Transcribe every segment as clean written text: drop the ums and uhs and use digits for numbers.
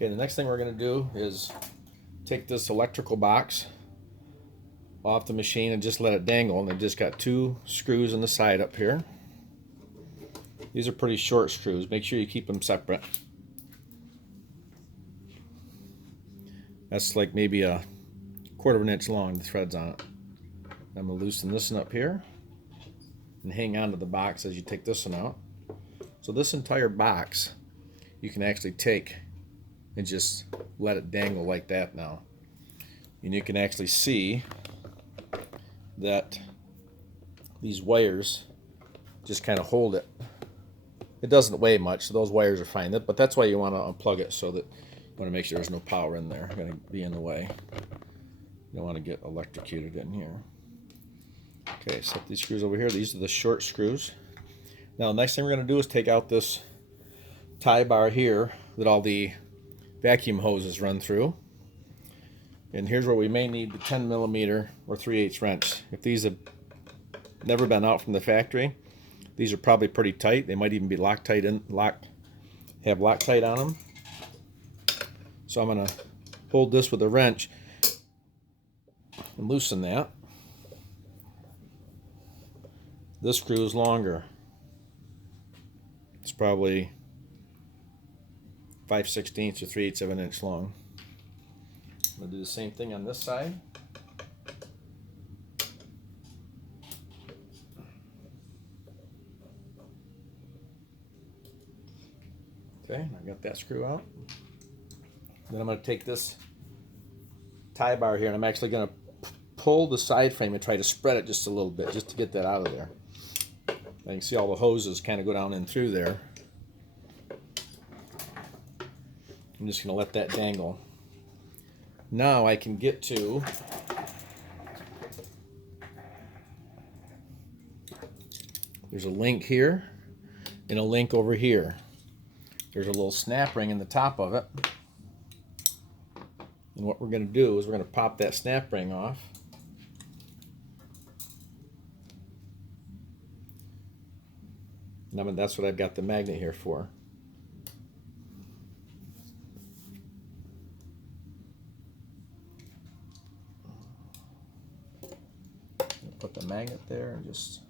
Okay, the next thing we're going to do is take this electrical box off the machine and just let it dangle. And they've just got 2 screws on the side up here. These are pretty short screws. Make sure you keep them separate. That's like maybe a 1/4 of an inch long, the threads on it. I'm going to loosen this one up here and hang on to the box as you take this one out. So this entire box you can actually take and just let it dangle like that now. And you can actually see that these wires just kind of hold it. It doesn't weigh much, so those wires are fine. But that's why you want to unplug it, so that you want to make sure there's no power in there. It's going to be in the way. You don't want to get electrocuted in here. Okay, set these screws over here. These are the short screws. Now the next thing we're going to do is take out this tie bar here that all the vacuum hoses run through. And here's where we may need the 10mm or 3/8 wrench. If these have never been out from the factory, these are probably pretty tight. They might even be have Loctite on them. So I'm going to hold this with a wrench and loosen that. This screw is longer. It's probably 5/16 or 3/8 of an inch long. I'm going to do the same thing on this side. Okay, I got that screw out. Then I'm going to take this tie bar here and I'm actually going to pull the side frame and try to spread it just a little bit just to get that out of there. You can see all the hoses kind of go down in through there. I'm just going to let that dangle. Now I can get to there's a link here and a link over here. There's a little snap ring in the top of it. And what we're going to do is we're going to pop that snap ring off. And that's what I've got the magnet here for. Put the magnet there and just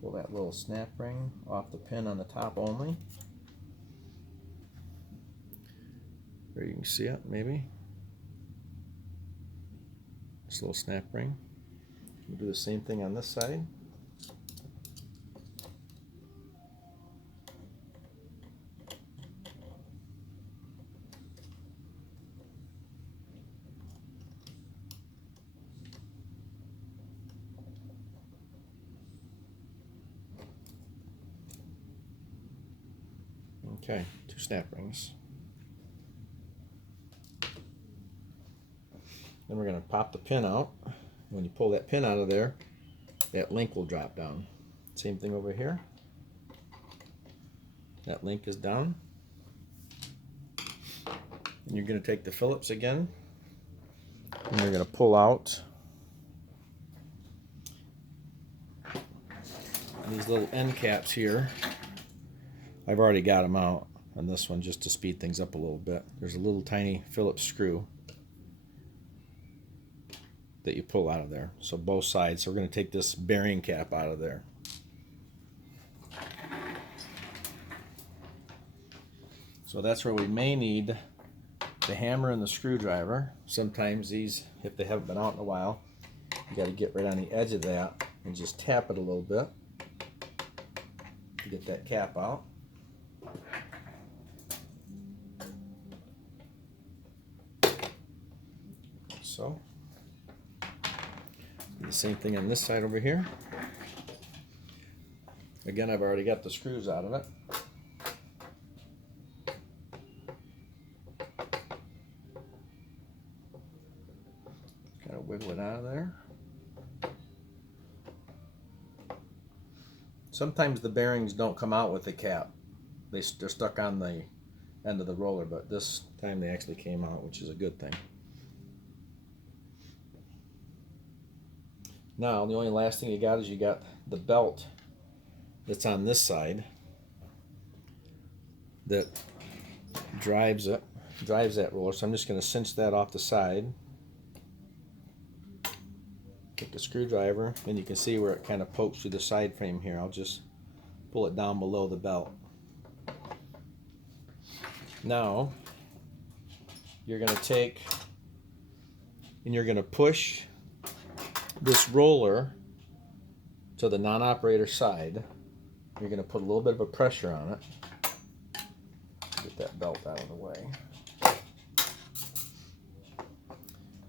pull that little snap ring off the pin on the top only. There you can see it, maybe. This little snap ring. We'll do the same thing on this side. Okay, 2 snap rings. Then we're going to pop the pin out. When you pull that pin out of there, that link will drop down. Same thing over here. That link is down. And you're going to take the Phillips again, and you're going to pull out these little end caps here. I've already got them out on this one just to speed things up a little bit. There's a little tiny Phillips screw that you pull out of there. So both sides. So we're going to take this bearing cap out of there. So that's where we may need the hammer and the screwdriver. Sometimes these, if they haven't been out in a while, you got to get right on the edge of that and just tap it a little bit to get that cap out. So, the same thing on this side over here. Again, I've already got the screws out of it. Gotta wiggle it out of there. Sometimes the bearings don't come out with the cap. They're stuck on the end of the roller, but this time they actually came out, which is a good thing. Now, the only last thing you got is you got the belt that's on this side that drives that roller. So I'm just going to cinch that off the side. Take the screwdriver, and you can see where it kind of pokes through the side frame here. I'll just pull it down below the belt. Now you're going to take and you're going to push this roller to the non-operator side. You're going to put a little bit of a pressure on it. Get that belt out of the way.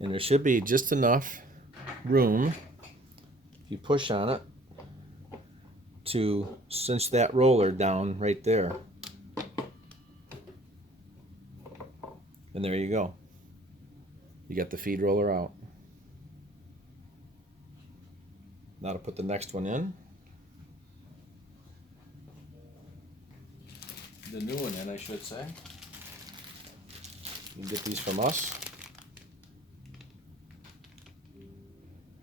And there should be just enough room, if you push on it, to cinch that roller down right there. And there you go. You got the feed roller out. Now to put the next one in. The new one in, I should say. You can get these from us.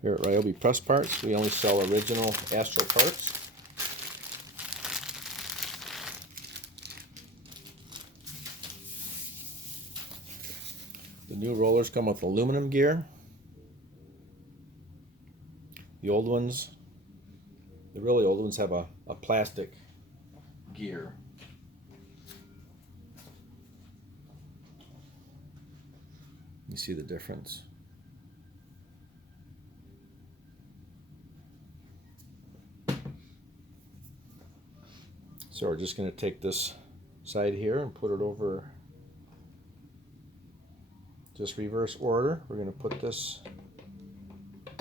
Here at RYOBI Press Parts, we only sell original Astro parts. The new rollers come with aluminum gear. The old ones, the really old ones, have a plastic gear. You see the difference? So we're just going to take this side here and put it over, just reverse order. We're going to put this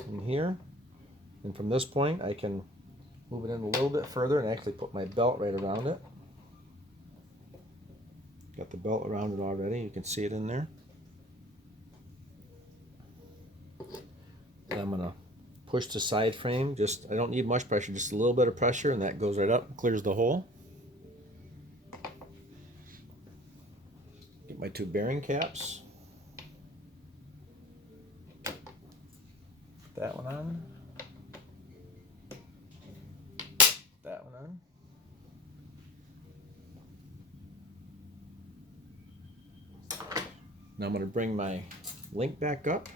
in here, and from this point I can move it in a little bit further and actually put my belt right around it. Got the belt around it already, you can see it in there. And I'm going to push the side frame, I don't need much pressure, just a little bit of pressure, and that goes right up, clears the hole. Get my two bearing caps. Put that one on. That one on. Now I'm going to bring my link back up.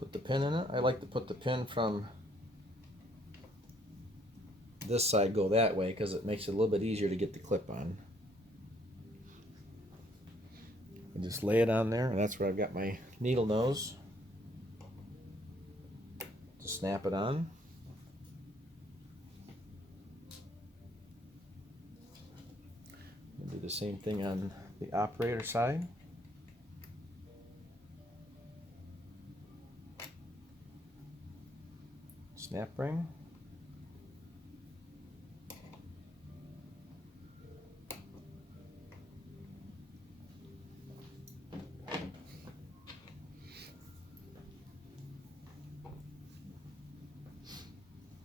Put the pin in it. I like to put the pin from this side, go that way, because it makes it a little bit easier to get the clip on. And just lay it on there, and that's where I've got my needle nose to snap it on. I'll do the same thing on the operator side. Snap ring.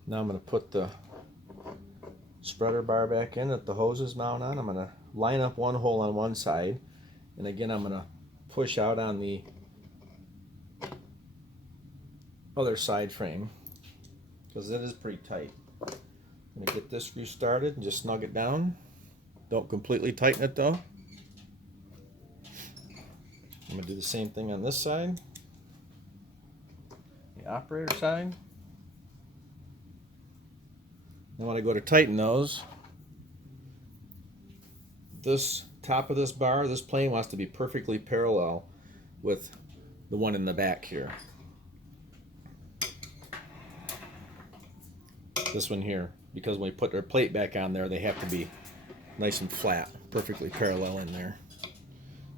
Now I'm going to put the spreader bar back in that the hose is mounted on. I'm going to line up one hole on one side, and again I'm going to push out on the other side frame because it is pretty tight. I'm going to get this screw started and just snug it down. Don't completely tighten it though. I'm going to do the same thing on this side, the operator side. Now when I go to tighten those, this top of this bar, this plane wants to be perfectly parallel with the one in the back here. This one here, because when we put their plate back on there, they have to be nice and flat, perfectly parallel in there.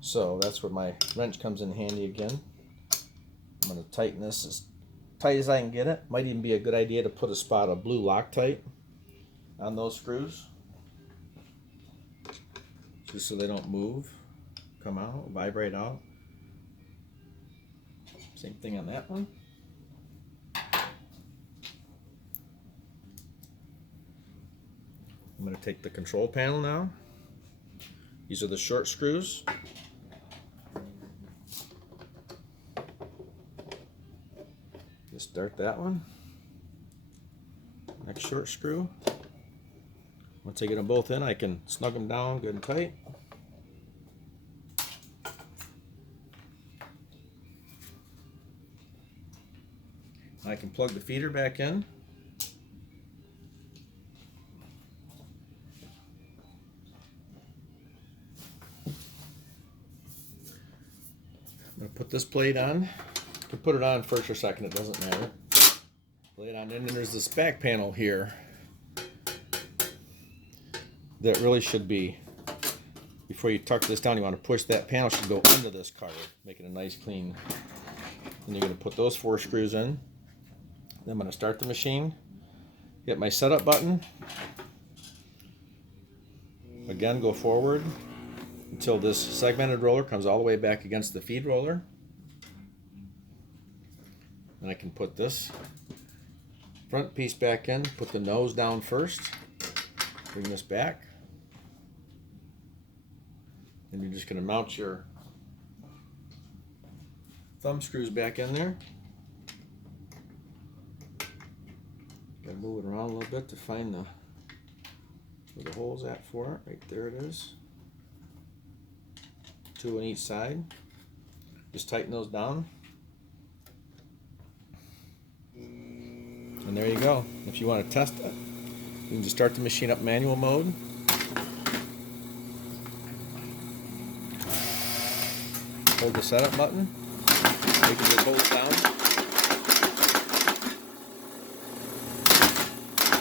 So that's where my wrench comes in handy again. I'm going to tighten this as tight as I can get it. Might even be a good idea to put a spot of blue Loctite on those screws, just so they don't move, come out, vibrate out. Same thing on that one. I'm going to take the control panel now. These are the short screws. Just start that one. Next short screw. Once I get them both in, I can snug them down good and tight. I can plug the feeder back in. I'm going to put this plate on. You can put it on first or second, it doesn't matter. Lay it on in, and there's this back panel here that really should be, before you tuck this down, you want to push that panel, should go under this cover, make it a nice clean. And you're going to put those 4 screws in. Then I'm going to start the machine, hit my setup button, again go forward until this segmented roller comes all the way back against the feed roller. Then I can put this front piece back in, put the nose down first, bring this back, and you're just going to mount your thumb screws back in there. Got to move it around a little bit to find where the hole's at for it. Right there it is. 2 on each side. Just tighten those down. And there you go. If you want to test it, you can just start the machine up manual mode. Hold the setup button. You can just hold it down.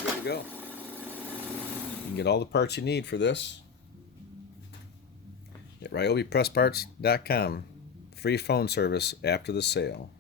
Good to go. You can get all the parts you need for this at RYOBIPressparts.com. Free phone service after the sale.